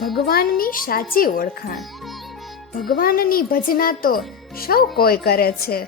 ભગવાનની સાચી ઓળખાણ. ભગવાનની ભજના તો સૌ કોઈ કરે છે,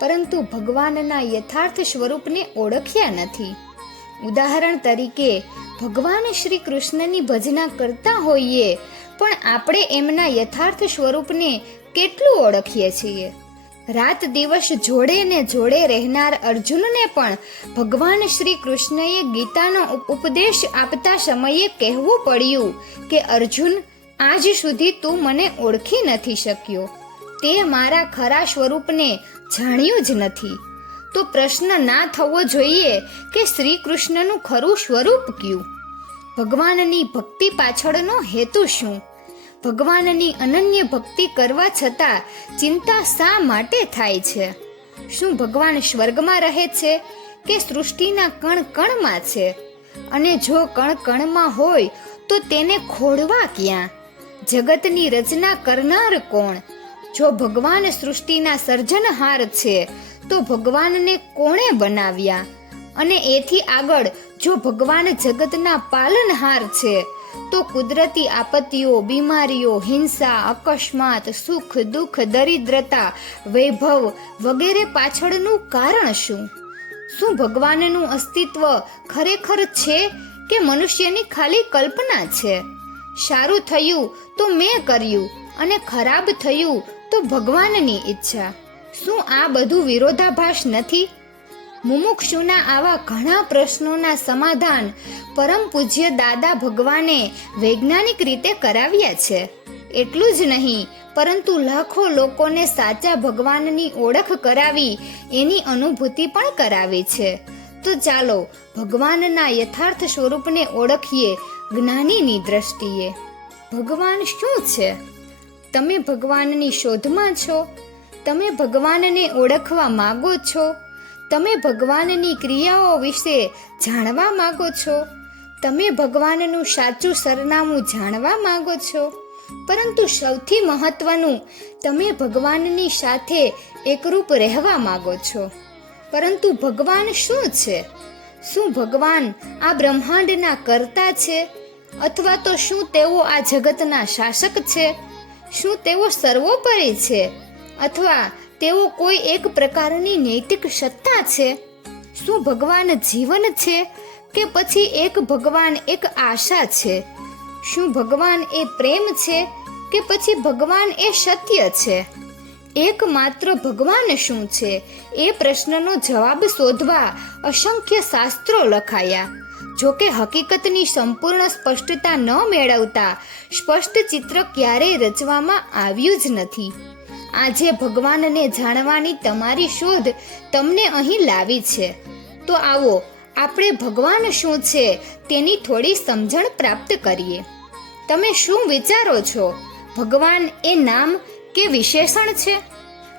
પરંતુ ભગવાનના યથાર્થ સ્વરૂપને ઓળખ્યા નથી. ઉદાહરણ તરીકે, ભગવાન શ્રી કૃષ્ણની ભજના કરતા હોઈએ, પણ આપણે એમના યથાર્થ સ્વરૂપને કેટલું ઓળખીએ છીએ? રાત દિવસ જોડે ને જોડે રહેનાર અર્જુનને પણ ભગવાન શ્રી કૃષ્ણએ ગીતાનો ઉપ- ઉપદેશ આપતા સમયે કહેવું પડ્યું કે, અર્જુન, આજ સુધી તું મને ઓળખી નથી શક્યો. તે મારા ખરા સ્વરૂપને જાણ્યું જ નથી. તો પ્રશ્ન ના થવો જોઈએ કે શ્રી કૃષ્ણનું ખરું સ્વરૂપ કયું? ભગવાનની ભક્તિ પાછળનો હેતુ શું? ભગવાનની અનન્ય ભક્તિ કરવા છતાં ચિંતા શા માટે થાય છે? શું ભગવાન સ્વર્ગમાં રહે છે કે સૃષ્ટિના કણ કણમાં છે? અને જો કણ કણમાં હોય, તો તેને ખોળવા ક્યાં? જગતની રચના કરનાર કોણ? જો ભગવાન સૃષ્ટિના સર્જનહાર છે, તો ભગવાનને કોણે બનાવ્યા? અને એથી આગળ, જો ભગવાન જગતના પાલનહાર છે તો કુદરતી આપત્તિઓ, બીમારીઓ, હિંસા, અકસ્માત, સુખ, દુઃખ, દરિદ્રતા, વૈભવ વગેરે પાછળનું કારણ શું? શું ભગવાનનું અસ્તિત્વ ખરેખર છે કે મનુષ્યની ખાલી કલ્પના છે? સારું થયું તો મેં કર્યું અને ખરાબ થયું તો ભગવાનની ઈચ્છા. શું આ બધું વિરોધાભાસ નથી? મુમુક્ષુના આવા ઘણા પ્રશ્નોના સમાધાન પરમ પૂજ્ય દાદા ભગવાને વૈજ્ઞાનિક રીતે કરાવ્યા છે. એટલું જ નહીં, પરંતુ લાખો લોકોને સાચા ભગવાનની ઓળખ કરાવી એની અનુભૂતિ પણ કરાવી છે. તો ચાલો, ભગવાનના યથાર્થ સ્વરૂપને ઓળખીએ જ્ઞાનીની દ્રષ્ટિએ. ભગવાન શું છે? તમે ભગવાનની શોધમાં છો? તમે ભગવાનને ઓળખવા માગો છો? તમે ભગવાનની ક્રિયાઓ વિશે જાણવા માંગો છો? તમે ભગવાનનું સાચું સરનામું જાણવા માંગો છો? પરંતુ સૌથી મહત્વનું, તમે ભગવાનની સાથે એકરૂપ રહેવા માંગો છો. પરંતુ ભગવાન શું છે? શું ભગવાન આ બ્રહ્માંડના કર્તા છે? અથવા તો શું તેઓ આ જગતના શાસક છે? શું તેઓ સર્વોપરી છે? અથવા તેઓ કોઈ એક પ્રકારની નૈતિક સત્તા છે? શું ભગવાન જીવન છે કે પછી એક ભગવાન એક આશા છે? શું ભગવાન એ પ્રેમ છે કે પછી ભગવાન એ સત્ય છે? એકમાત્ર ભગવાન શું છે? એ પ્રશ્નનો જવાબ શોધવા અસંખ્ય શાસ્ત્રો લખાયા. જોકે હકીકતની સંપૂર્ણ સ્પષ્ટતા ન મેળવતા સ્પષ્ટ ચિત્ર ક્યારેય રચવામાં આવ્યું જ નથી. આજે ભગવાનને જાણવાની તમારી શોધ તમને અહીં લાવી છે. તો આવો, આપણે ભગવાન શું છે તેની થોડી સમજણ પ્રાપ્ત કરીએ. તમે શું વિચારો છો? ભગવાન એ નામ કે વિશેષણ છે?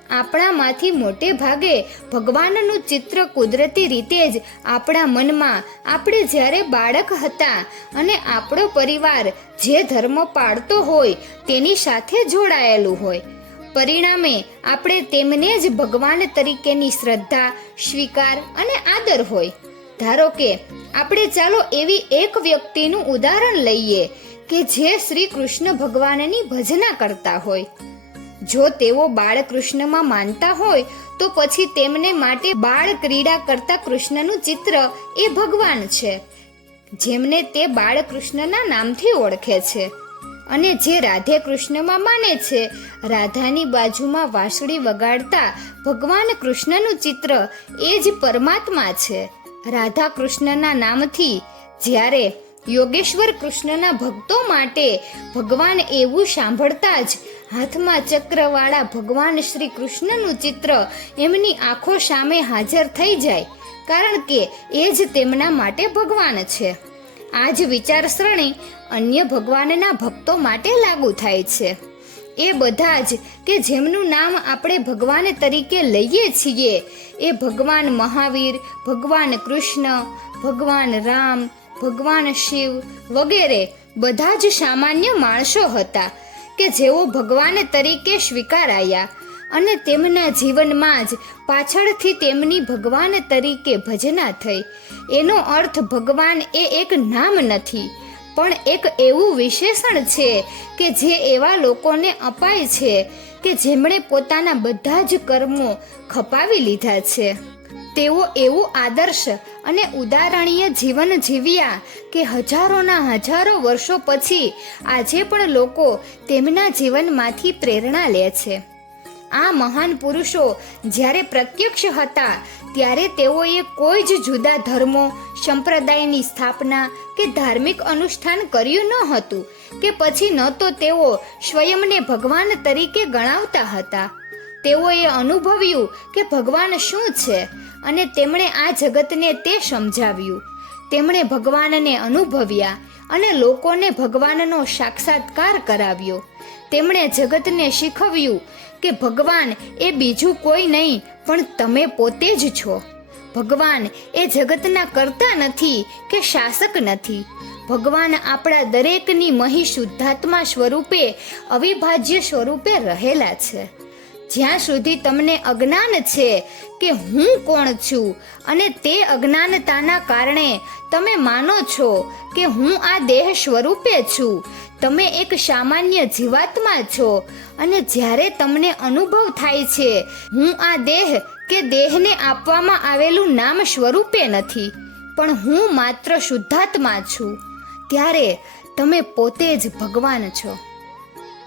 આપણામાંથી મોટે ભાગે ભગવાનનું ચિત્ર કુદરતી રીતે જ આપણા મનમાં આપણે જ્યારે બાળક હતા અને આપણો પરિવાર જે ધર્મ પાળતો હોય તેની સાથે જોડાયેલું હોય. પરિણામે આપણે તેમને જ ભગવાન તરીકેની શ્રદ્ધા, સ્વીકાર અને આદર હોય. ધારો કે, આપણે ચાલો એવી એક વ્યક્તિનું ઉદાહરણ લઈએ કે જે શ્રી કૃષ્ણ ભગવાનની ભજના કરતા હોય. જો તેઓ બાળકૃષ્ણમાં માનતા હોય, તો પછી તેમને માટે બાળ ક્રીડા કરતા કૃષ્ણનું ચિત્ર એ ભગવાન છે, જેમને તે બાળકૃષ્ણના નામથી ઓળખે છે. અને જે રાધે કૃષ્ણમાં માને છે, રાધાની બાજુમાં વાંસળી વગાડતા ભગવાન કૃષ્ણનું ચિત્ર એ જ પરમાત્મા છે. રાધા કૃષ્ણના નામથી જ્યારે યોગેશ્વર કૃષ્ણના ભક્તો માટે ભગવાન એવું સાંભળતા જ હાથમાં ચક્રવાળા ભગવાન શ્રી કૃષ્ણનું ચિત્ર એમની આંખો સામે હાજર થઈ જાય, કારણ કે એ જ તેમના માટે ભગવાન છે. આ જ વિચારસરણી અન્ય ભગવાનના ભક્તો માટે લાગુ થાય છે. એ બધા જ કે જેમનું નામ આપણે ભગવાન તરીકે લઈએ છીએ, એ ભગવાન મહાવીર, ભગવાન કૃષ્ણ, ભગવાન રામ, ભગવાન શિવ વગેરે બધા જ સામાન્ય માણસો હતા કે જેઓ ભગવાન તરીકે સ્વીકારાયા. અને તેમના જીવનમાં જ પાછળથી તેમની ભગવાન તરીકે ભજના થઈ. એનો અર્થ ભગવાન એ એક નામ નથી, પણ એક એવું વિશેષણ છે કે જે એવા લોકોને અપાય છે કે જેમણે પોતાના બધા જ કર્મો ખપાવી લીધા છે. તેઓ એવું આદર્શ અને ઉદાહરણીય જીવન જીવ્યા કે હજારોના હજારો વર્ષો પછી આજે પણ લોકો તેમના જીવનમાંથી પ્રેરણા લે છે. આ મહાન પુરુષો જ્યારે પ્રત્યક્ષ હતા, ત્યારે તેઓએ કોઈ જ જુદા ધર્મો, સંપ્રદાયની સ્થાપના કે ધાર્મિક અનુષ્ઠાન કર્યું ન હતું, કે પછી ન તો તેઓ સ્વયંને ભગવાન તરીકે ગણાવતા હતા. તેઓએ અનુભવ્યું કે ભગવાન શું છે અને તેમણે આ જગતને તે સમજાવ્યું. તેમણે ભગવાનને અનુભવ્યા અને લોકોને ભગવાનનો સાક્ષાત્કાર કરાવ્યો. તેમણે જગતને શીખવ્યું કે ભગવાન એ બીજું કોઈ નહીં, પણ તમે પોતે જ છો. ભગવાન એ જગતના કરતા નથી કે શાસક નથી. ભગવાન આપણા દરેકની મહી શુદ્ધાત્મા સ્વરૂપે અવિભાજ્ય સ્વરૂપે રહેલા છે. જ્યાં સુધી તમને અજ્ઞાન છે કે હું કોણ છું અને તે અજ્ઞાનતાના કારણે તમે માનો છો કે હું આ દેહ સ્વરૂપે છું. તમે એક સામાન્ય જીવાત્મા છો અને જ્યારે તમને અનુભવ થાય છે, હું આ દેહ કે દેહને આપવામાં આવેલું નામ સ્વરૂપે નથી, પણ હું માત્ર શુદ્ધાત્મા છું. ત્યારે તમે પોતે જ ભગવાન છો.